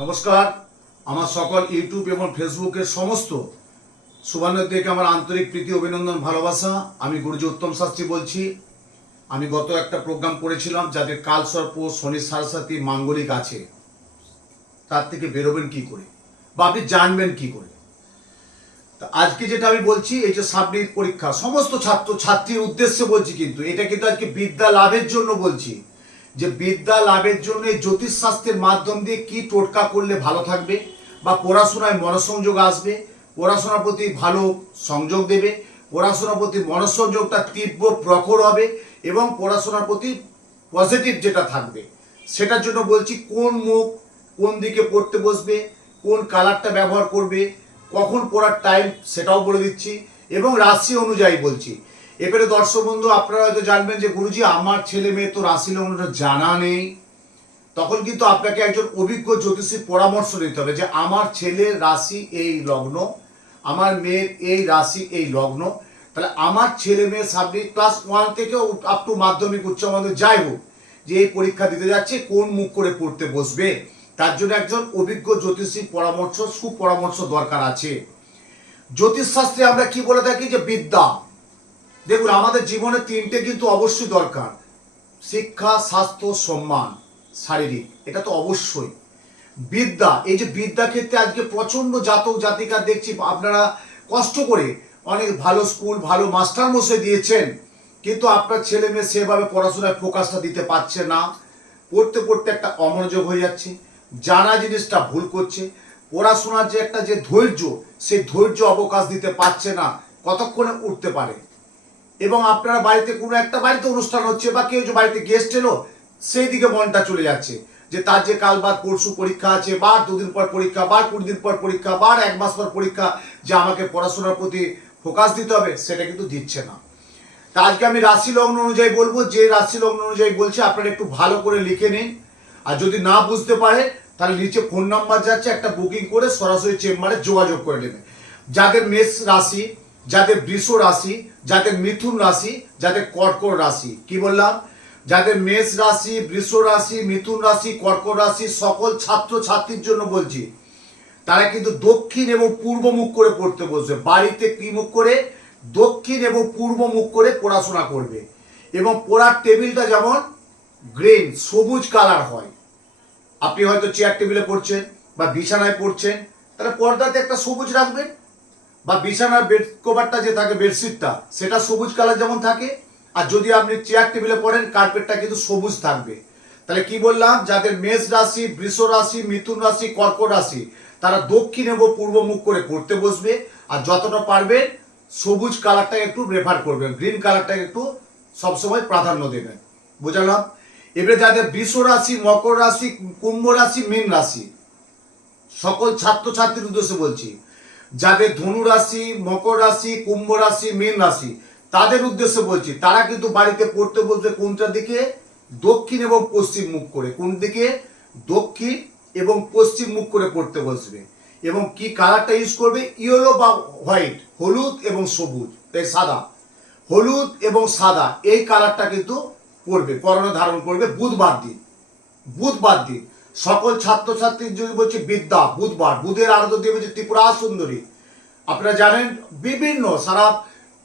নমস্কার। আমার সকল ইউটিউব এবং ফেসবুকের সমস্ত শুভানুদ্দেরকে আমার আন্তরিক প্রীতি, অভিনন্দন, ভালোবাসা। আমি গুরুজি উত্তম শাস্ত্রী বলছি। আমি গত একটা প্রোগ্রাম করেছিলাম যাদের কালসর্প, শনি সারসাথী, মাঙ্গলিক আছে, তার থেকে বেরোবেন কি করে বা আপনি জানবেন কি করে। তা আজকে যেটা আমি বলছি, এই যে সাবজেক্ট পরীক্ষা সমস্ত ছাত্র ছাত্রীর উদ্দেশ্যে বলছি, কিন্তু এটা কিন্তু আজকে বিদ্যা লাভের জন্য বলছি, যে বিদ্যা লাভের জন্য এই জ্যোতিষশাস্ত্রের মাধ্যম দিয়ে কি টোটকা করলে ভালো থাকবে বা পড়াশোনায় মনোসংযোগ আসবে, পড়াশোনার প্রতি ভালো সংযোগ দেবে, পড়াশোনার প্রতি মনোসংযোগটা তীব্র প্রখর হবে এবং পড়াশোনার প্রতি পজিটিভ যেটা থাকবে সেটার জন্য বলছি। কোন মুখ কোন দিকে পড়তে বসবে, কোন কালারটা ব্যবহার করবে, কখন পড়ার টাইম সেটাও বলে দিচ্ছি এবং রাশি অনুযায়ী বলছি। এবারে দর্শক বন্ধু, আপনারা হয়তো জানবেন যে গুরুজি আমার ছেলে মেয়ে তো রাশি লগ্নটা জানা নেই, তখন কিন্তু আপনাকে একজন অভিজ্ঞ জ্যোতিষীর পরামর্শ নিতে হবে যে আমার ছেলের রাশি এই লগ্ন, আমার মেয়ের এই রাশি এই লগ্ন, তাহলে আমার ছেলে মেয়ে সাবজেক্ট ক্লাস 1 থেকে আপ টু মাধ্যমিক উচ্চ মাধ্যমিক যাই হোক, যে এই পরীক্ষা দিতে যাচ্ছে কোন মুখ করে পড়তে বসবে, তার জন্য একজন অভিজ্ঞ জ্যোতিষীর পরামর্শ, সুপরামর্শ দরকার আছে। জ্যোতিষশাস্ত্রে আমরা কি বলে থাকি যে বিদ্যা, দেখুন আমাদের জীবনে তিনটে কিন্তু অবশ্যই দরকার: শিক্ষা, স্বাস্থ্য, সম্মান, শারীরিক, এটা তো অবশ্যই। বিদ্যা, এই যে বিদ্যা ক্ষেত্রে আজকে প্রচন্ড জাতক জাতিকা দেখছি আপনারা কষ্ট করে অনেক ভালো স্কুল, ভালো মাস্টার মশাই দিয়েছেন, কিন্তু আপনার ছেলে মেয়ে সেভাবে পড়াশোনায় ফোকাসটা দিতে পারছে না। পড়তে পড়তে একটা অমনোযোগ হয়ে যাচ্ছে, জানা জিনিসটা ভুল করছে, পড়াশোনার যে একটা যে ধৈর্য, সেই ধৈর্য অবকাশ দিতে পারছে না, কতক্ষণে উঠতে পারে। এবং আপনারা বাড়িতে কোনো একটা বাড়িতে অনুষ্ঠান হচ্ছে বা কেউ যে বাড়িতে গেস্ট এলো, সেই দিকে মনটা চলে যাচ্ছে যে তার যে কাল বাদ পরশু পরীক্ষা আছে, বা 2 দিন পর পরীক্ষা, বা 20 দিন পর পরীক্ষা, বা 1 মাস পর পরীক্ষা, যে আমাকে পড়াশোনার প্রতি ফোকাস দিতে হবে, সেটা কিন্তু দিচ্ছে না। তা আজকে আমি রাশি লগ্ন অনুযায়ী বলবো, যে রাশি লগ্ন অনুযায়ী বলছি আপনারা একটু ভালো করে লিখে নিন। আর যদি না বুঝতে পারে তাহলে নিচে ফোন নাম্বার যাচ্ছে, একটা বুকিং করে সরাসরি চেম্বারে যোগাযোগ করে নেবেন। যাদের মেষ রাশি, যাদের বৃষ রাশি, যাদের মিথুন রাশি, যাদের কর্কট রাশি, কি বললাম, যাদের মেষ রাশি, বৃষ রাশি, মিথুন রাশি, কর্কট রাশি, সকল ছাত্র ছাত্রীর জন্য বলছি, তারা কিন্তু দক্ষিণ এবং পূর্ব মুখ করে পড়তে বসবে। বাড়িতে কি মুখ করে? দক্ষিণ এবং পূর্ব মুখ করে পড়াশোনা করবে। এবং পড়ার টেবিলটা যেমন গ্রিন, সবুজ কালার হয়। আপনি হয়তো চেয়ার টেবিলে পড়ছেন বা বিছানায় পড়ছেন, তাহলে পর্দাতে একটা সবুজ রাখবেন, বা বিছানার বেড কভারটা যে থাকে, বেডশিটটা, সেটা সবুজ কালার যেমন থাকে। আর যদি আপনি চেয়ার টেবিলে পড়েন, কার্পেটটা কিন্তু সবুজ থাকবে। তাহলে কি বললাম, যাদের মেষ রাশি, বৃষ রাশি, মিথুন রাশি, কর্কট রাশি, তারা দক্ষিণ এবং পূর্ব মুখ করে পড়তে বসবে। আর যতটা পারবেন সবুজ কালারটাকে একটু রেফার করবেন, গ্রিন কালারটাকে একটু সবসময় প্রাধান্য দেবেন। বুঝালাম? এবারে যাদের বৃষ রাশি, মকর রাশি, কুম্ভ রাশি, মীন রাশি, সকল ছাত্রছাত্রীর উদ্দেশ্যে বলছি, যাদের ধনু রাশি, মকর রাশি, কুম্ভ রাশি, মীন রাশি, তাদের উদ্দেশ্যে বলছি, তারা কিন্তু বাড়িতে পড়তে বসবে কোনটার দিকে? দক্ষিণ এবং পশ্চিম মুখ করে। কোন দিকে? দক্ষিণ এবং পশ্চিম মুখ করে পড়তে বসবে। এবং কি কালারটা ইউজ করবে? ইয়েলো বা হোয়াইট, হলুদ এবং সবুজ, এই সাদা, হলুদ এবং সাদা, এই কালারটা কিন্তু পড়বে, পরনে ধারণ করবে বুধবার দিন। বুধবার দিন সকল ছাত্রছাত্রীর যদি বলছি বিদ্যা, বুধবার, বুধের আরাধ্য দেবী যে ত্রিপুরা সুন্দরী, আপনারা জানেন বিভিন্ন সারা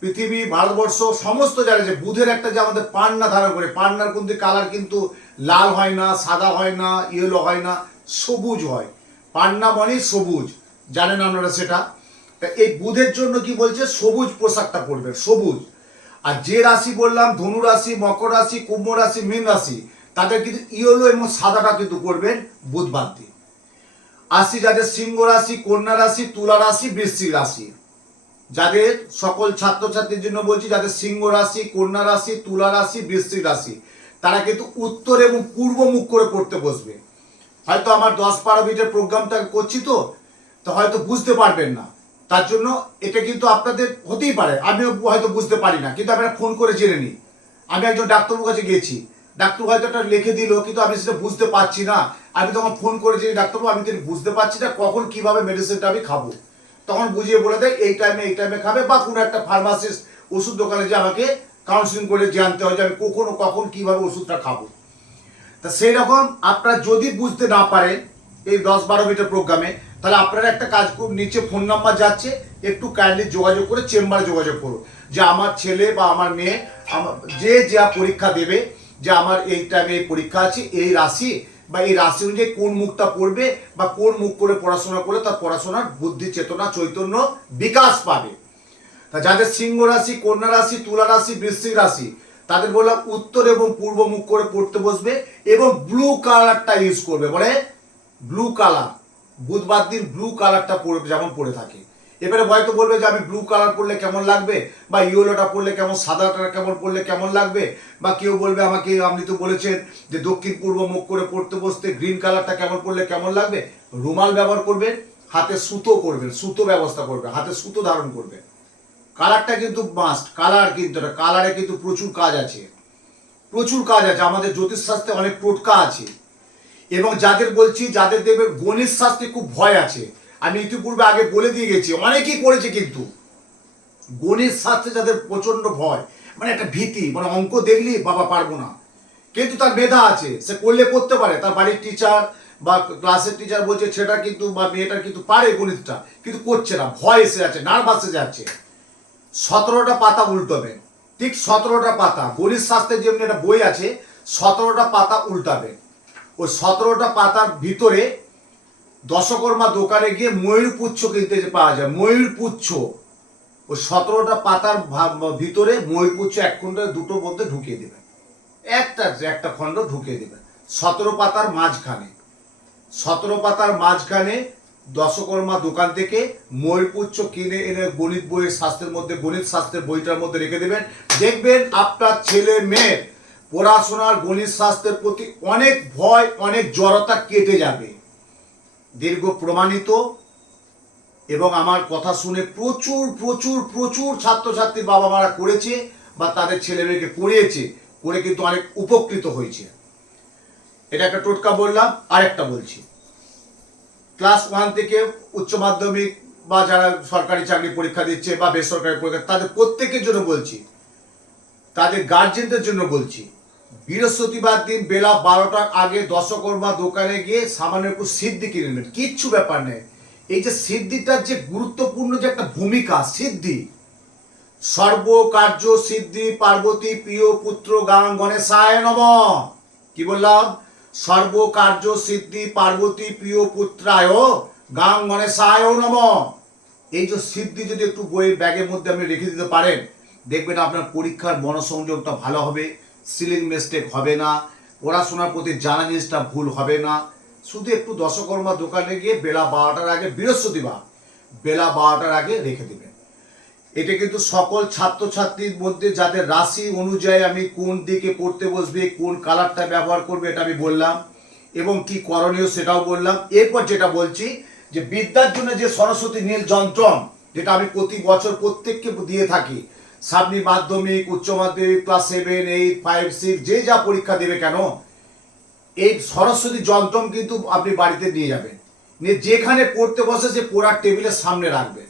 পৃথিবী, ভারতবর্ষ সমস্ত জায়গায় যে বুধের একটা যে আমাদের পান্না ধারণ করে, পান্নার কিন্তু কালার কিন্তু লাল হয় না, সাদা হয় না, ইয়েলো হয় না, সবুজ হয়। পান্না মানে সবুজ, জানেন আপনারা সেটা। তা এই বুধের জন্য কি বলছে? সবুজ পোশাকটা পরবে, সবুজ। আর যে রাশি বললাম, ধনু রাশি, মকর রাশি, কুম্ভ রাশি, মীন রাশি, তাদের কিন্তু ইয়েলো এবং সাদাটা কিন্তু করবেন বুধবার দিন। আসি যাদের সিংহ রাশি, কন্যা রাশি, তুলা রাশি, বৃশ্চিক রাশি, যাদের সকল ছাত্রছাত্রীর জন্য বলছি, যাদের সিংহ রাশি, কন্যা রাশি, তুলা রাশি, বৃশ্চিক রাশি, তারা কিন্তু উত্তর এবং পূর্ব মুখ করে পড়তে বসবে। হয়তো আমার 10-12 মিনিটের প্রোগ্রামটা করছি, তো হয়তো বুঝতে পারবেন না, তার জন্য এটা কিন্তু আপনাদের হতেই পারে, আমিও হয়তো বুঝতে পারি না, কিন্তু আপনারা ফোন করে জেনে নিন। আমি একজন ডাক্তারবাবুর কাছে গিয়েছি, ডাক্তার হয়তো একটা লিখে দিল, কিন্তু আমি সেটা বুঝতে পারছি না। আমি তখন ফোন করে জেনে, ডাক্তারবাবু আমি তো বুঝতে পারছি না কখন কিভাবে মেডিসিনটা আমি খাবো, তখন বুঝিয়ে বলে দেয় এই টাইমে খাবে, বা কোনো একটা ফার্মাসিস্ট ওষুধ দোকানে যে আমাকে কাউন্সিলিং করে জানতে হয় যে আমি কখন কিভাবে ওষুধটা খাবো। তা সেই রকম আপনারা যদি বুঝতে না পারেন, এই 10-12 মিনিটের প্রোগ্রামে। তাহলে আপনারা একটা কাজ করুন, নিচে ফোন নাম্বার যাচ্ছে, একটু কাইন্ডলি যোগাযোগ করে চেম্বারে যোগাযোগ করুন যে আমার ছেলে বা আমার মেয়ে যে যা পরীক্ষা দেবে, যে আমার এই টাইমে এই পরীক্ষা আছে, এই রাশি বা এই রাশি অনুযায়ী কোন মুখটা পড়বে বা কোন মুখ করে পড়াশোনা করলে তার পড়াশোনার বুদ্ধি, চেতনা, চৈতন্য বিকাশ পাবে। তা যাদের সিংহ রাশি, কন্যা রাশি, তুলা রাশি, বৃশ্চিক রাশি, তাদের বললাম উত্তর এবং পূর্ব মুখ করে পড়তে বসবে এবং ব্লু কালারটা ইউজ করবে। বলে ব্লু কালার, বুধবার দিন ব্লু কালারটা পড়বে, যেমন পড়ে থাকে। এবারে হয়তো বলবে যে আমি ব্লু কালার পড়লে কেমন লাগবে, বা ইয়েলোটা পড়লে কেমন, সাদাটা কেমন পড়লে কেমন লাগবে, বা কেউ বলবে আমাকে, আপনি তো বলেছেন যে দক্ষিণ পূর্ব মুখ করে পড়তে বসতে গ্রিন কালারটা কেমন পড়লে কেমন লাগবে। রুমাল ব্যবহার করবেন, হাতে সুতো করবেন, সুতো ব্যবস্থা করবেন, হাতে সুতো ধারণ করবেন। কালারটা কিন্তু মাস্ট, কালার কিন্তু কালারে কিন্তু প্রচুর কাজ আছে, প্রচুর কাজ আছে। আমাদের জ্যোতিষশাস্ত্রে অনেক টোটকা আছে। এবং যাদের বলছি, যাদের দেখবে গণিত শাস্ত্রে খুব ভয় আছে, আমি ইতিপূর্বে আগে বলে দিয়ে গেছি, অনেকেই করেছে, কিন্তু গণিত শাস্ত্রে যাদের প্রচন্ড ভয়, মানে একটা ভীতি, মানে অঙ্ক দেখলি বাবা পারবো না, কিন্তু তার মেধা আছে, সে করলে করতে পারে, তার বাড়ির টিচার বা ক্লাসের টিচার বলছে সেটা কিন্তু, বা মেয়েটার কিন্তু পারে গণিতটা, কিন্তু করছে না, ভয় এসে যাচ্ছে, নার্ভাস এসে যাচ্ছে। 17টা পাতা উল্টাবেন, ঠিক 17টা পাতা, গণিত শাস্ত্রের যেমনি একটা বই আছে, 17টা পাতা উল্টাবেন। ওই 17টা পাতার ভিতরে দশকর্মা দোকানে গিয়ে ময়ূরপুচ্ছ কিনতে পাওয়া যায়, ময়ূরপুচ্ছ। ওই 17টা পাতার ভিতরে ময়ূরপুচ্ছ এক খণ্ড, দুটোর মধ্যে ঢুকিয়ে দেবেন, একটা খণ্ড ঢুকিয়ে দেবেন 17 পাতার মাঝখানে। 17 পাতার মাঝখানে দশকর্মা দোকান থেকে ময়ূরপুচ্ছ কিনে এনে গণিত বইয়ের শাস্ত্রের মধ্যে, গণিত শাস্ত্রের বইটার মধ্যে রেখে দেবেন। দেখবেন আপনার ছেলে মেয়ের পড়াশোনার, গণিত শাস্ত্রের প্রতি অনেক ভয়, অনেক জড়তা কেটে যাবে। দীর্ঘ প্রমাণিত, এবং আমার কথা শুনে প্রচুর প্রচুর প্রচুর ছাত্রছাত্রী বাবা মারা করেছে বা তাদের ছেলে মেয়েকে পড়িয়েছে, করে কিন্তু অনেক উপকৃত হয়েছে। এটা একটা টোটকা বললাম। আরেকটা বলছি, ক্লাস 1 থেকে উচ্চ মাধ্যমিক বা যারা সরকারি চাকরি পরীক্ষা দিচ্ছে বা বেসরকারি পরীক্ষা, তাদের প্রত্যেকের জন্য বলছি, তাদের গার্জেনদের জন্য বলছি, বৃহস্পতিবার দিন বেলা 12টার আগে দশকর্মা দোকানে গিয়ে সামান্য একটু সিদ্ধি কিনে নেবেন, কিচ্ছু ব্যাপার নেই। এই যে সিদ্ধিটার যে গুরুত্বপূর্ণ যে একটা ভূমিকা, সিদ্ধি, সর্বকার্য সিদ্ধি পার্বতী প্রিয় পুত্র গাং গণেশায় নমঃ। কি বললাম? সর্বকার্য সিদ্ধি পার্বতী প্রিয় পুত্রায় গাং গণেশায় নমঃ। এই যে সিদ্ধি যদি একটু বইয়ের ব্যাগের মধ্যে আপনি রেখে দিতে পারেন, দেখবেন আপনার পরীক্ষার মনোসংযোগটা ভালো হবে, সিলিং মিস্টেক হবে না, পড়াশোনার প্রতি জানা জিনিসটা ভুল হবে না। শুধু একটু দশকর্মা দোকানে গিয়ে বেলা 12টার আগে, বৃহস্পতিবার বেলা 12টার আগে রেখে দেবেন। এটা কিন্তু সকল ছাত্রছাত্রীর মধ্যে যাদের রাশি অনুযায়ী আমি কোন দিকে পড়তে বসবে, কোন কালারটা ব্যবহার করবে, এটা আমি বললাম, এবং কি করণীয় সেটাও বললাম। এরপর যেটা বলছি, যে বিদ্যার জন্য যে সরস্বতী নীল যন্ত্রম, যেটা আমি প্রতি বছর প্রত্যেককে দিয়ে থাকি, সামনে মাধ্যমিক, উচ্চ মাধ্যমিক, ক্লাস 7, 8, 5, 6 যে যা পরীক্ষা দেবে কেন, এই সরস্বতী যন্ত্রম কিন্তু আপনি বাড়িতে নিয়ে যাবেন, নিয়ে যেখানে পড়তে বসে সে পড়ার টেবিলের সামনে রাখবেন।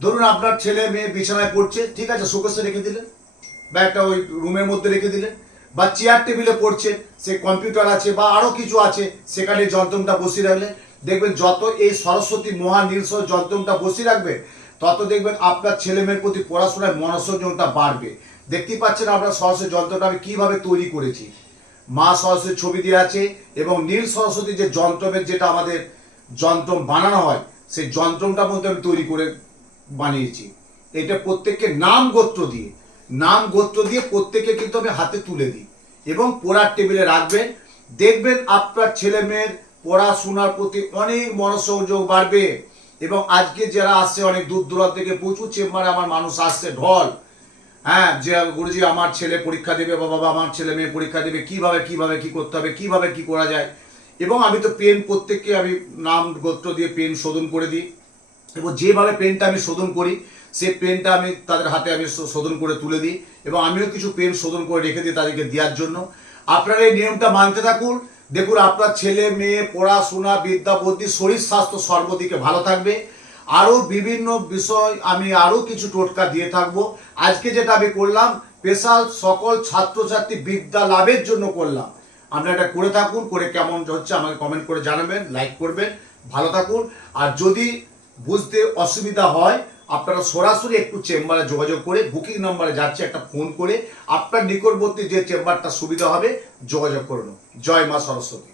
ধরুন আপনার ছেলে মেয়ে বিছানায় পড়ছে, ঠিক আছে, শোকেসে রেখে দিলেন বা একটা ওই রুমের মধ্যে রেখে দিলেন, বা চেয়ার টেবিলে পড়ছে, সে কম্পিউটার আছে বা আরও কিছু আছে, সেখানে যন্ত্রমটা বসিয়ে রাখলেন। দেখবেন যত এই সরস্বতী মহা নীলসহ যন্ত্রমটা বসিয়ে রাখবে, তত দেখবেন আপনার ছেলে মেয়ের প্রতি পড়াশোনায় মনোসংযোগটা বাড়বে। দেখতেই পাচ্ছেন আপনার সরস্বতী যন্ত্রটা আমি কীভাবে তৈরি করেছি, মা সরস্বতীর ছবি দিয়ে আছে, এবং নীল সরস্বতী যে যন্ত্রমের, যেটা আমাদের যন্ত্রম বানানো হয়, সেই যন্ত্রমটার মধ্যে আমি তৈরি করে বানিয়েছি। এটা প্রত্যেককে নাম গোত্র দিয়ে প্রত্যেকে কিন্তু আমি হাতে তুলে দিই এবং পড়ার টেবিলে রাখবেন। দেখবেন আপনার ছেলে মেয়ের পড়াশোনার প্রতি অনেক মনোসংযোগ বাড়বে। এবং আজকে যারা আসছে অনেক দূর দূরান্ত থেকে, প্রচুর চেম্বারে আমার মানুষ আসছে ঢল, হ্যাঁ, যে গুরুজি আমার ছেলে পরীক্ষা দেবে বা বাবা আমার ছেলে মেয়ে পরীক্ষা দেবে, কিভাবে কি করতে হবে, কিভাবে কি করা যায়। এবং আমি তো পেন প্রত্যেককে আমি নাম গোত্র দিয়ে পেন শোধন করে দিই, এবং যেভাবে পেনটা আমি শোধন করি, সেই পেনটা আমি তাদের হাতে আমি শোধন করে তুলে দিই, এবং আমিও কিছু পেন শোধন করে রেখে দিই তাদেরকে দেওয়ার জন্য। আপনারা এই নিয়মটা মানতে থাকুন, দেখুন আপনার ছেলে মেয়ে পড়াশোনা, বিদ্যা বুদ্ধি, শরীর স্বাস্থ্য সর্বদিকে ভালো থাকবে। আরও বিভিন্ন বিষয় আমি আরও কিছু টোটকা দিয়ে থাকবো। আজকে যেটা আমি করলাম স্পেশাল সকল ছাত্রছাত্রী বিদ্যা লাভের জন্য করলাম। আপনারা এটা করে থাকুন, করে কেমন হচ্ছে আমাকে কমেন্ট করে জানাবেন, লাইক করবেন। ভালো থাকুন। আর যদি বুঝতে অসুবিধা হয় আপনারা সরাসরি একটু চেম্বারে যোগাযোগ করে, বুকিং নাম্বারে যাচ্ছে, একটা ফোন করে আপনার নিকটবর্তী যে চেম্বারটা সুবিধা হবে যোগাযোগ করুন। জয় মা সরস্বতী।